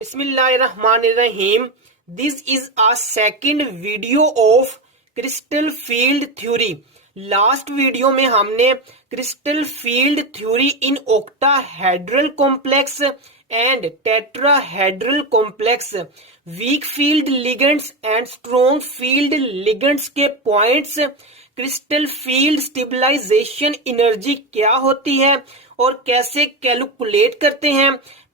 Bismillahirrahmanirrahim. This is a second video of crystal field theory. Last video में हमने crystal field theory in octahedral complex and tetrahedral complex, weak field ligands and strong field ligands के points, crystal field stabilization energy क्या होती है और कैसे calculate करते हैं,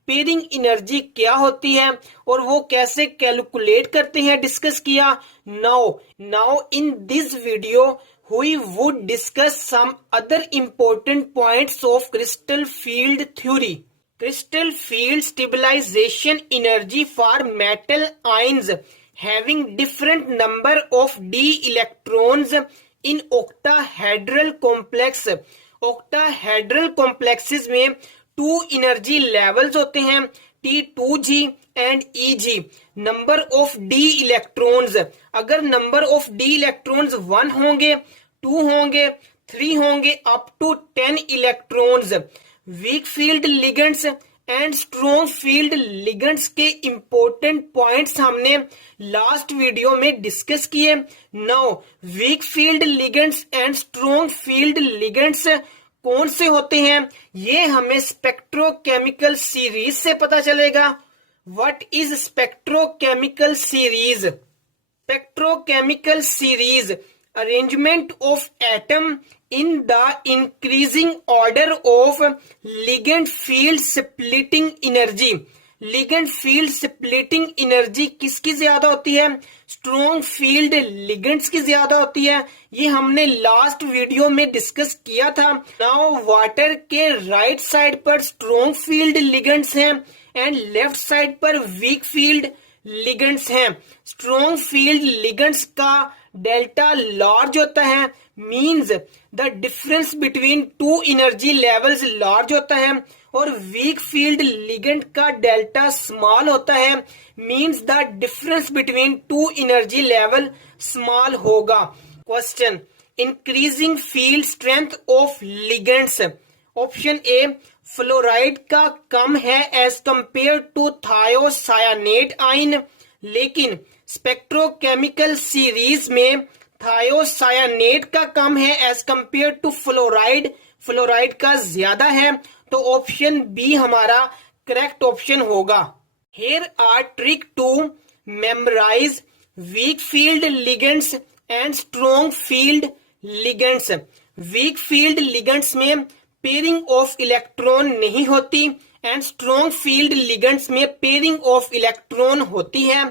पेयरिंग एनर्जी क्या होती है और वो कैसे कैलकुलेट करते हैं, डिस्कस किया। Now in this video we would discuss some other important points of crystal field theory. Crystal field stabilization energy for metal ions having different number of d electrons in octahedral complex. octahedral complexes में 2 energy levels होते हैं, T2G and Eg. Number of d electrons, अगर number of d electrons 1 होंगे, 2 होंगे, 3 होंगे, up to 10 electrons. Weak field ligands and strong field ligands के important points हमने last video में डिस्कस किए। Now weak field ligands and strong field ligands कौन से होते हैं, ये हमें स्पेक्ट्रोकेमिकल सीरीज से पता चलेगा। What is spectrochemical series? Spectrochemical series, arrangement of atom in the increasing order of ligand field splitting energy. ligand field splitting energy किसकी ज्यादा होती है? स्ट्रॉन्ग फील्ड लिगेंड्स की ज्यादा होती है। ये हमने लास्ट वीडियो में डिस्कस किया था। नाउ वाटर के राइट साइड पर स्ट्रॉन्ग फील्ड लिगेंड्स हैं एंड लेफ्ट साइड पर वीक फील्ड लिगेंड्स हैं। स्ट्रॉन्ग फील्ड लिगेंड्स का डेल्टा लार्ज होता है, means the difference between 2 energy levels large होता है, और वीक फील्ड लिगेंड का डेल्टा स्मॉल होता है, means the difference between 2 energy level small होगा। Question, increasing field strength of ligands. Option A, fluoride का कम है as compare to thiocyanate ion, लेकिन स्पेक्ट्रोकेमिकल सीरीज में थायोसायानेट का कम है as compare to fluoride, fluoride का ज्यादा है, तो ऑप्शन बी हमारा करेक्ट ऑप्शन होगा। Here are trick to memorise weak field ligands and strong field ligands. Weak field ligands में पेयरिंग ऑफ इलेक्ट्रॉन नहीं होती एंड स्ट्रॉन्ग फील्ड लिगेंड्स में पेयरिंग ऑफ इलेक्ट्रॉन होती है।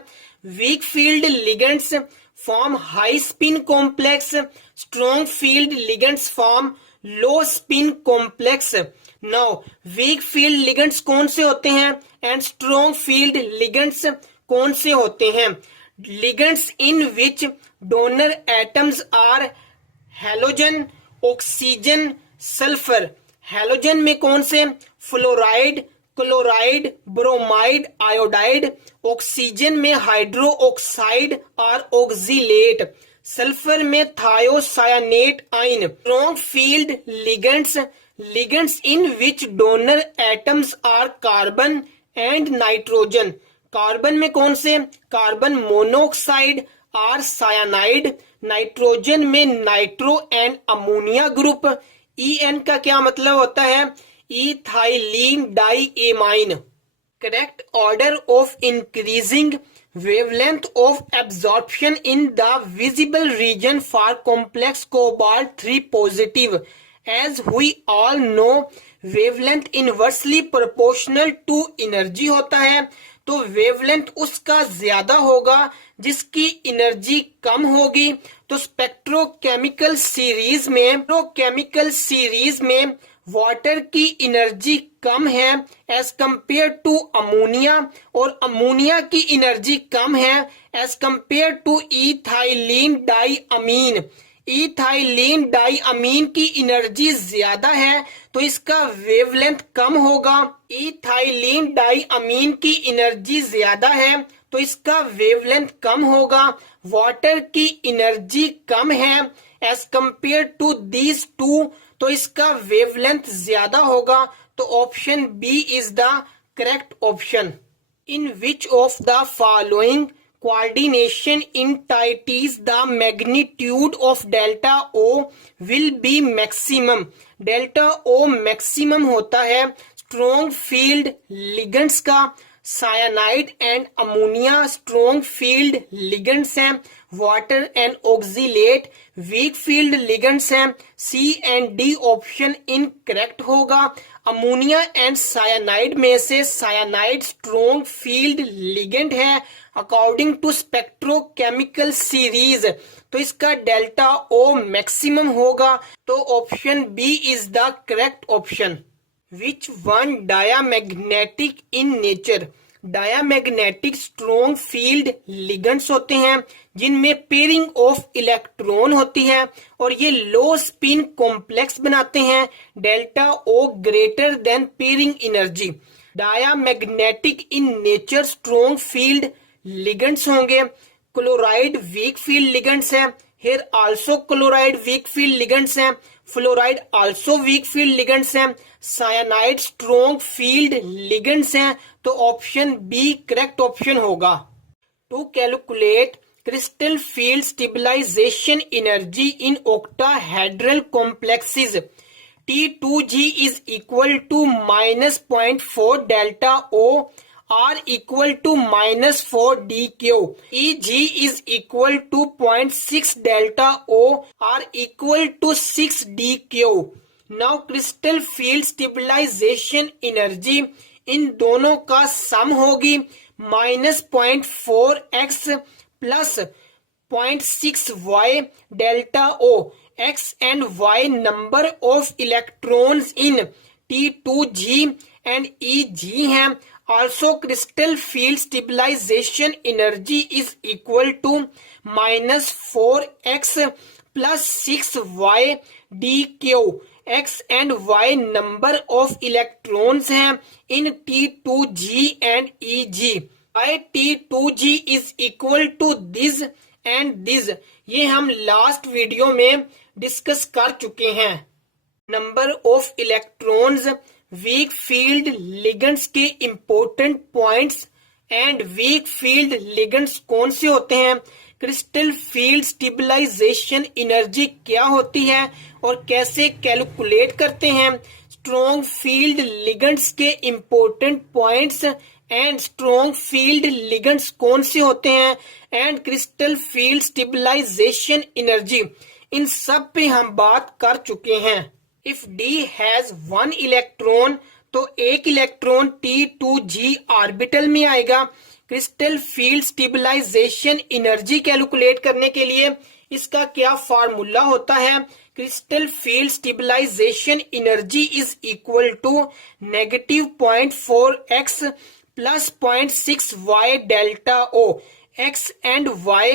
Weak field ligands form high spin complex, strong field ligands form लो spin complex. Now weak field ligands कौन से होते हैं एंड स्ट्रॉन्ग फील्ड लिगेंड्स कौन से होते हैं? Ligands in which donor atoms are halogen, oxygen, sulphur. Halogen में कौन से? Fluoride, chloride, bromide, iodide. Oxygen में हाइड्रो ऑक्साइड और ऑक्सीलेट। सल्फर में thiocyanate ion. Strong field ligands, ligands in which donor atoms are carbon and nitrogen. Carbon में कौन से? Carbon monoxide और सायानाइड। नाइट्रोजन में nitro and ammonia group. EN का क्या मतलब होता है? Ethylene diamine. Correct order of increasing wavelength of absorption in the visible region for complex cobalt 3 positive. As we all know, wavelength inversely proportional to energy होता है, तो wavelength उसका ज्यादा होगा जिसकी एनर्जी कम होगी। तो स्पेक्ट्रोकेमिकल सीरीज में वाटर की एनर्जी कम है एज कंपेयर टू अमोनिया, और अमोनिया की एनर्जी कम है as compare to ethylene diamine. Ethylene diamine की एनर्जी ज्यादा है तो इसका वेवलेंथ कम होगा। इथाइलीन डाइअमीन की एनर्जी ज्यादा है तो इसका वेवलेंथ कम होगा। वाटर की एनर्जी कम है as compare to these two, तो इसका वेवलेंथ ज्यादा होगा। तो option B is the correct option. In which of the following coordination entities the magnitude of delta O will be maximum? delta O maximum होता है strong field ligands का, cyanide and ammonia strong field ligands हैं, water and oxalate weak field ligands हैं, C and D option incorrect होगा। Ammonia and cyanide में से cyanide strong field ligand है according to spectrochemical series, तो इसका delta O maximum होगा, तो option B is the correct option. Which one diamagnetic in nature? Diamagnetic strong field ligands होते हैं जिनमें पेयरिंग ऑफ इलेक्ट्रॉन होती है और ये लो स्पिन कॉम्प्लेक्स बनाते हैं, delta O greater than pairing energy. Diamagnetic in nature strong field ligands होंगे। क्लोराइड वीक फील्ड लिगेंड्स है, here also chloride weak field ligands हैं, fluoride also weak field ligands हैं, cyanide strong field ligands हैं, तो option B correct option होगा। To calculate crystal field stabilization energy in octahedral complexes, T2G is equal to minus 0.4 delta O R equal to minus 4 dq, EG is equal to 0.6 delta O R equal to 6 dq। Now crystal field stabilization energy इन दोनों का सम होगी minus 0.4 x plus 0.6 y delta O। x and y number of electrons in T2G and EG हैं। Also crystal field stabilization energy is equal to minus 4x plus 6y dq। x and y number of electrons हैं in T2G and EG। by T2G is equal to this and this, ये हम last video में discuss कर चुके हैं। Number of electrons, weak field ligands के important points and weak field ligands कौन से होते हैं, क्रिस्टल फील्ड स्टेबलाइजेशन एनर्जी क्या होती है और कैसे कैलकुलेट करते हैं, स्ट्रॉन्ग फील्ड लिगेंड्स के important points and strong field ligands कौन से होते हैं and crystal field stabilization energy, इन सब पे हम बात कर चुके हैं। इफ D हैज 1 इलेक्ट्रॉन तो एक इलेक्ट्रॉन T2G ऑर्बिटल में आएगा। Crystal field stabilization energy calculate करने के लिए इसका क्या फार्मूला होता है, crystal field stabilization energy is equal to negative 0.4x plus 0.6y delta O। x and y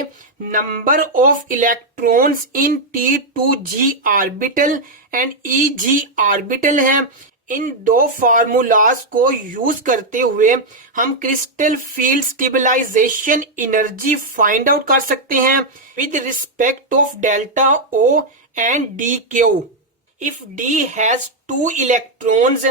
number of electrons in T2G orbital and EG orbital हैं। इन दो formulas को यूज करते हुए हम crystal field stabilization energy find out कर सकते हैं with respect of delta O and dq। If D has 2 electrons,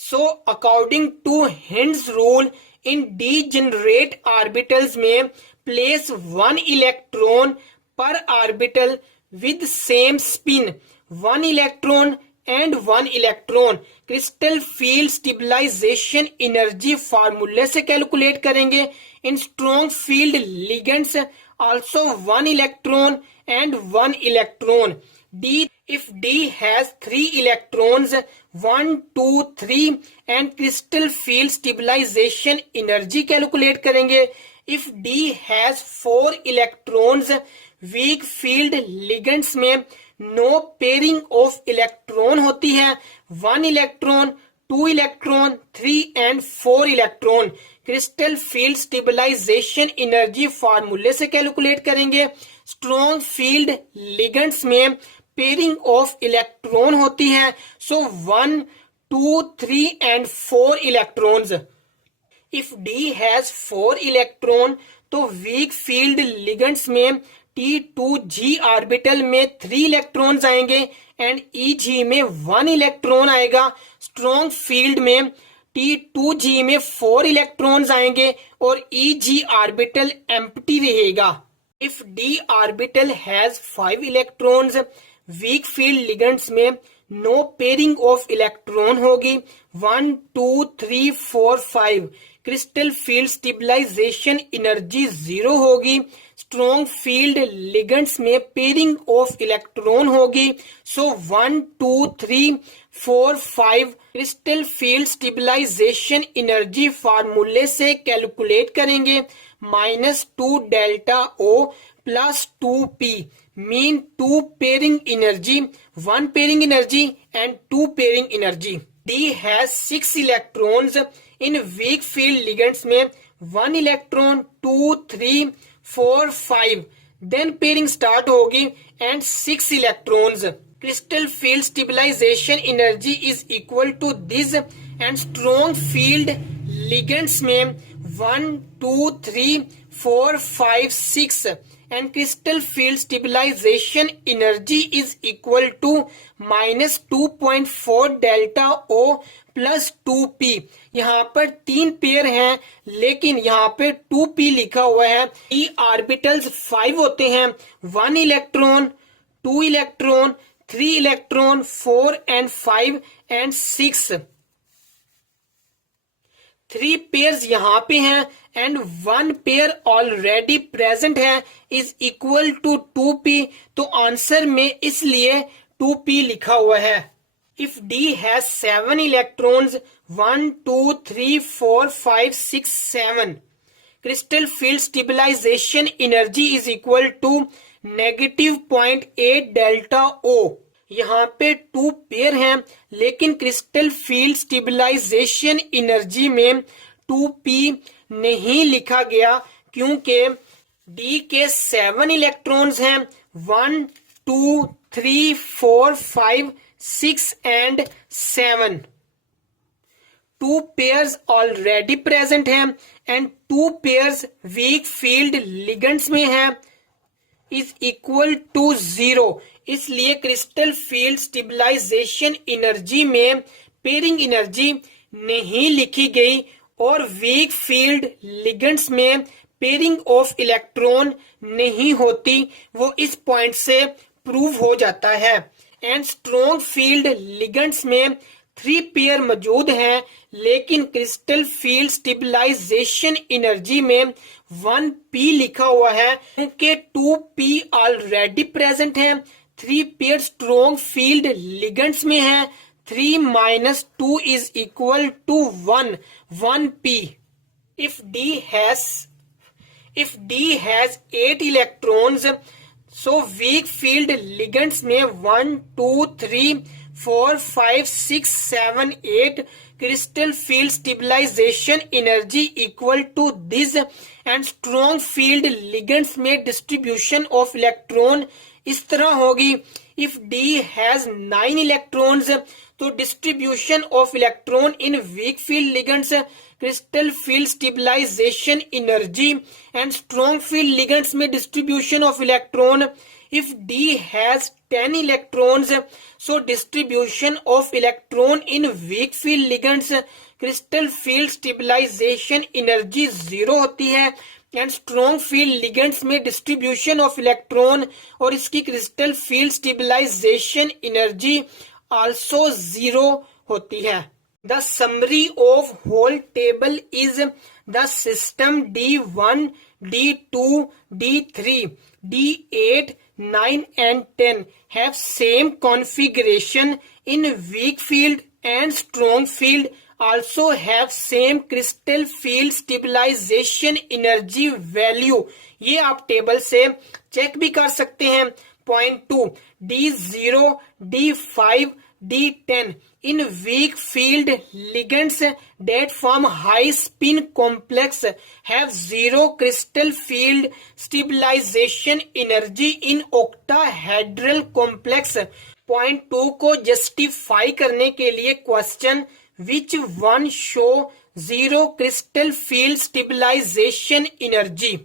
so according to Hind's rule in degenerate orbitals में place 1 electron per orbital with same spin, 1 electron and 1 electron crystal field stabilization energy फार्मूले से calculate करेंगे। इन strong field ligands also 1 electron and 1 electron। D, if D has 3 electrons 1 2 3 and crystal field stabilization energy calculate करेंगे। If D has 4 electrons, weak field ligands में no pairing of electron होती है, 1 electron, 2 electron, 3 and 4 electron crystal field stabilization energy फार्मूले से calculate करेंगे। Strong field ligands में pairing of electron होती है, so 1 2 3 and 4 electrons। If D has 4 electron तो वीक फील्ड लिगेंड्स में T2G ऑर्बिटल में 3 इलेक्ट्रॉन्स आएंगे एंड EG में 1 इलेक्ट्रॉन आएगा। स्ट्रॉन्ग फील्ड में T2G में 4 इलेक्ट्रॉन्स आएंगे और EG ऑर्बिटल एम्प्टी रहेगा। If D orbital has 5 electrons, weak field ligands में नो पेयरिंग ऑफ इलेक्ट्रॉन होगी। 1 2 3 4 5 क्रिस्टल फील्ड स्टेबलाइजेशन एनर्जी 0 होगी। स्ट्रॉन्ग फील्ड लिगेंड्स में पेयरिंग ऑफ इलेक्ट्रॉन होगी। सो 1 2 3 4 5 क्रिस्टल फील्ड स्टेबलाइजेशन एनर्जी फार्मूले से कैलकुलेट करेंगे। -2 delta O plus 2p mean 2 pairing energy, 1 pairing energy and 2 pairing energy. D has 6 electrons in weak field ligands में 1 electron 2 3 4 5 then pairing start होगी and 6 electrons. Crystal field stabilization energy is equal to this and strong field ligands में 1 2 3 4 5 6 and crystal field stabilization energy is equal to -2.4 delta O plus 2p। यहाँ पर 3 pair हैं लेकिन यहाँ पे 2p लिखा हुआ है। E ऑर्बिटल्स 5 होते हैं, 1 electron 2 electron 3 electron 4 and 5 and 6। 3 pairs यहाँ पे हैं एंड 1 पेयर ऑलरेडी प्रेजेंट है इज इक्वल टू 2p। तो आंसर में इसलिए 2p लिखा हुआ है। If D has 7 electrons 1 2 3 4 5 6 7 crystal field stabilization energy is equal to -0.8 delta O। यहाँ पे 2 पेयर हैं लेकिन क्रिस्टल फील्ड स्टेबलाइजेशन एनर्जी में 2p नहीं लिखा गया क्योंकि D के 7 इलेक्ट्रॉन्स हैं, 1 2 3 4 5 6 and 7। 2 पेयर्स ऑलरेडी प्रेजेंट हैं and 2 pairs week field ligands में हैं इज इक्वल टू 0। इसलिए क्रिस्टल फील्ड स्टेबलाइजेशन एनर्जी में पेयरिंग एनर्जी नहीं लिखी गई और वीक फील्ड लिगेंड्स में पेयरिंग ऑफ इलेक्ट्रॉन नहीं होती, वो इस पॉइंट से प्रूव हो जाता है। एंड स्ट्रॉन्ग फील्ड लिगेंड्स में 3 पेयर मौजूद हैं लेकिन क्रिस्टल फील्ड स्टेबलाइजेशन एनर्जी में 1p लिखा हुआ है क्योंकि 2p ऑलरेडी प्रेजेंट है। 3 पेयर स्ट्रॉन्ग फील्ड लिगेंड्स में है। 3 minus 2 is equal to 1 1p। if D has 8 electrons, so weak field ligands में 1 2 3 4 5 6 7 8 crystal field stabilization energy equal to this and strong field ligands में distribution of electron इस तरह होगी। if D has 9 electrons, तो distribution of electron in weak field ligands, crystal field stabilization energy and strong field ligands में distribution of electron। if D has 10 electrons, so distribution of electron in weak field ligands, crystal field stabilization energy 0 होती है and strong field ligands में distribution of electron और इसकी crystal field stabilization energy also 0 होती है। The summary of whole table is the system D1 D2 D3 D8 9 and 10 have same configuration in weak field and strong field also have same crystal field stabilization energy value। ये आप table से check भी कर सकते हैं। Point 2 D0 D5 D10 in weak field ligands that form high spin complex have 0 crystal field stabilization energy in octahedral complex। Point 2 को justify करने के लिए question which one show 0 crystal field stabilization energy।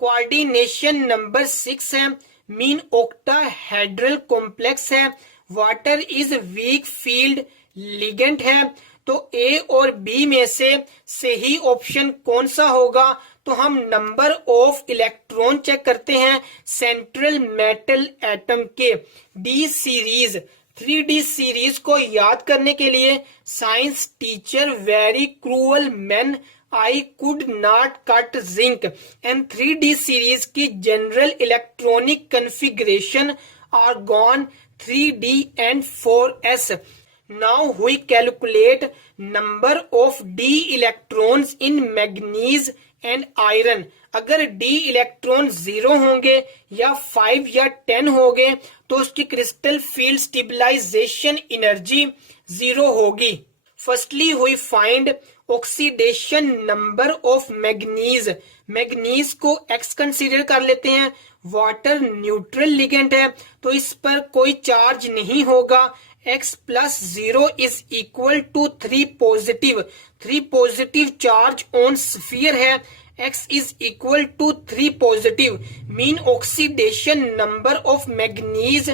Coordination number 6 है, mean octahedral complex है, water is weak field ligand है, तो ए और B में से सही ऑप्शन कौन सा होगा? तो हम नंबर ऑफ इलेक्ट्रॉन चेक करते हैं सेंट्रल मेटल एटम के डी सीरीज 3D सीरीज को याद करने के लिए science teacher very cruel man I could not cut zinc and 3D series की general electronic configuration argon 3D and 4s. Now we calculate number of d electrons in manganese and iron. अगर d electron 0 होंगे या 5 या 10 होंगे तो उसकी crystal field stabilization energy 0 होगी. Firstly we find oxidation number of manganese. Manganese को x consider कर लेते हैं. वाटर न्यूट्रल लिगेंड है तो इस पर कोई चार्ज नहीं होगा. x plus 0 is equal to 3 positive. 3 positive charge on sphere है. x is equal to 3 positive. Mean oxidation number of manganese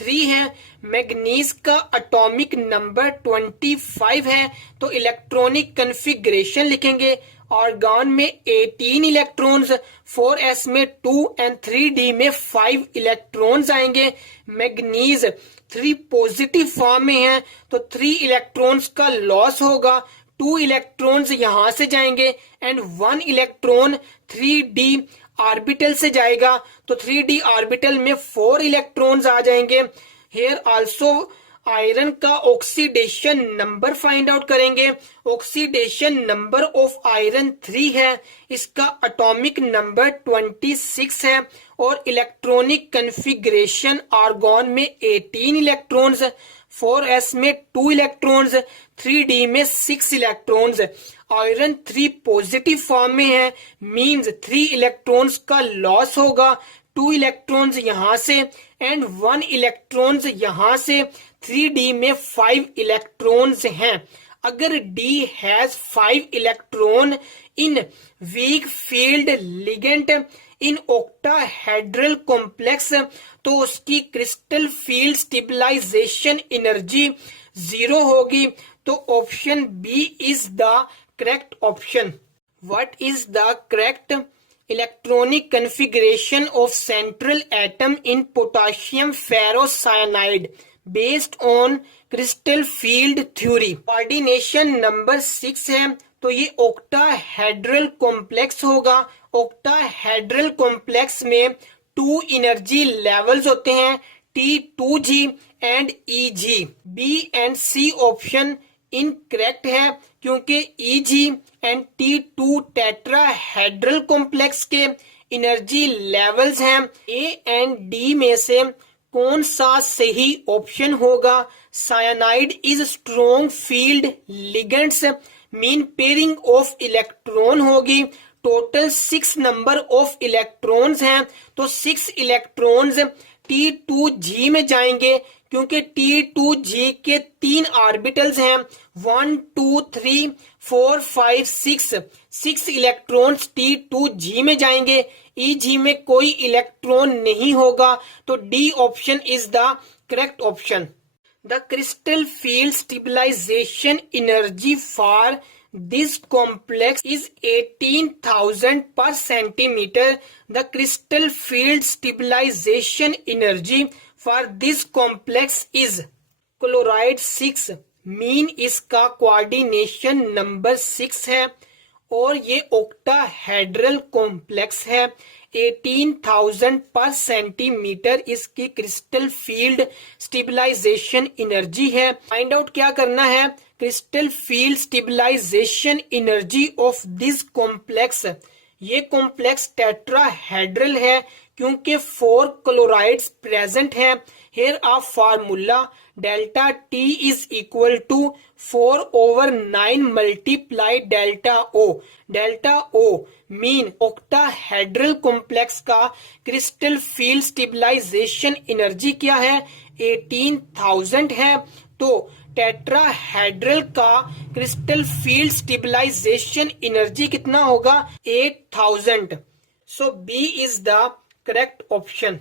3 है. मैग्नीज का एटॉमिक नंबर 25 है तो इलेक्ट्रॉनिक कन्फिग्रेशन लिखेंगे. आर्गन में 18 इलेक्ट्रॉन्स, 4s में 2 एंड 3d में 5 इलेक्ट्रॉन्स आएंगे. मैग्नीज 3 पॉजिटिव फॉर्म में है तो 3 इलेक्ट्रॉन्स का लॉस होगा. 2 इलेक्ट्रॉन्स यहां से जाएंगे एंड 1 इलेक्ट्रॉन 3d ऑर्बिटल से जाएगा तो 3d ऑर्बिटल में 4 इलेक्ट्रॉन्स आ जाएंगे. हेयर आल्सो आयरन का ऑक्सीडेशन नंबर फाइंड आउट करेंगे. ऑक्सीडेशन नंबर ऑफ आयरन 3 है. इसका एटॉमिक नंबर 26 है और इलेक्ट्रॉनिक कन्फिग्रेशन आर्गन में 18 इलेक्ट्रॉन्स, 4s में 2 इलेक्ट्रॉन्स, 3d में 6 इलेक्ट्रॉन्स. आयरन 3 पॉजिटिव फॉर्म में है मींस 3 इलेक्ट्रॉन्स का लॉस होगा. 2 इलेक्ट्रॉन्स यहां से एंड 1 इलेक्ट्रॉन्स यहां से. 3d में 5 इलेक्ट्रॉन्स हैं. अगर d has 5 electron in weak field ligand in octahedral complex तो उसकी क्रिस्टल फील्ड स्टेबलाइजेशन एनर्जी 0 होगी. तो option B is the correct option. What is the correct electronic configuration of central atom in potassium ferrocyanide based on crystal field theory? Coordination number 6 है तो ये octahedral complex होगा. Octahedral complex में 2 energy levels होते हैं T2G and EG. B and C option incorrect है क्योंकि EG and T2 tetrahedral complex के एनर्जी लेवल्स हैं. A एंड D में से कौन सा सही ऑप्शन होगा? Cyanide is strong field ligands mean pairing of electron होगी. टोटल 6 नंबर ऑफ इलेक्ट्रॉन्स हैं तो 6 इलेक्ट्रॉन्स T2G में जाएंगे क्योंकि T2G के 3 ऑर्बिटल्स हैं 1 2 3 4 5 6. 6 इलेक्ट्रॉन्स T2G में जाएंगे. EG में कोई इलेक्ट्रॉन नहीं होगा तो D option is the correct option. The crystal field stabilization energy for this complex is 18,000 per centimeter. The crystal field stabilization energy for this complex is chloride 6. Mean इसका coordination number 6 है और ये octahedral complex है. 18,000 per centimetre इसकी crystal field stabilization energy है. Find out क्या करना है? Crystal field stabilization energy of this complex. ये कॉम्प्लेक्स टेट्राहेड्रल है क्योंकि 4 क्लोराइड्स प्रेजेंट हैं. Here a formula delta T is equal to 4/9 multiply delta O. Delta O mean octahedral complex का crystal field stabilization energy क्या है? 18,000 है. तो tetrahedral का क्रिस्टल फील्ड स्टेबलाइजेशन एनर्जी कितना होगा? 8,000. So B is the correct option.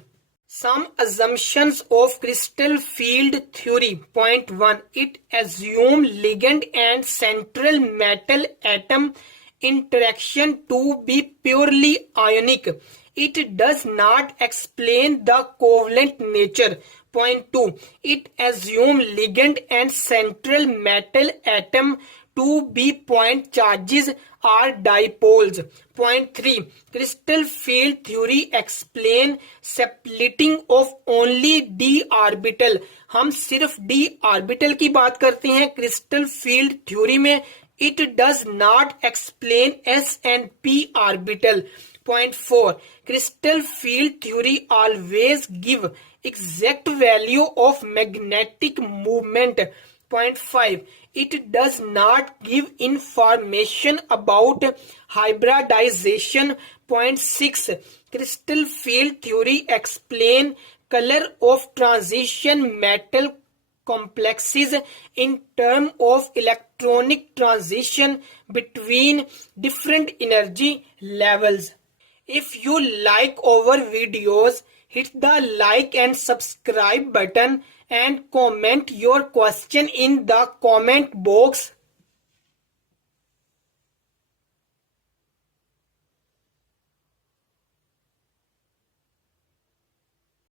Some assumptions of crystal field theory. Point 1. It assumes ligand and central metal atom interaction to be purely ionic. It does not explain the covalent nature. Point 2. It assumes ligand and central metal atom to be point charges or dipoles. Point 3. Crystal field theory explain splitting of only d orbital. हम सिर्फ d orbital की बात करते हैं crystal field theory में. It does not explain s and p orbital. Point 4. Crystal field theory always give exact value of magnetic movement. Point 5. It does not give information about hybridization. Point 6. Crystal field theory explain color of transition metal complexes in terms of electronic transition between different energy levels. If you like our videos, hit the like and subscribe button and comment your question in the comment box.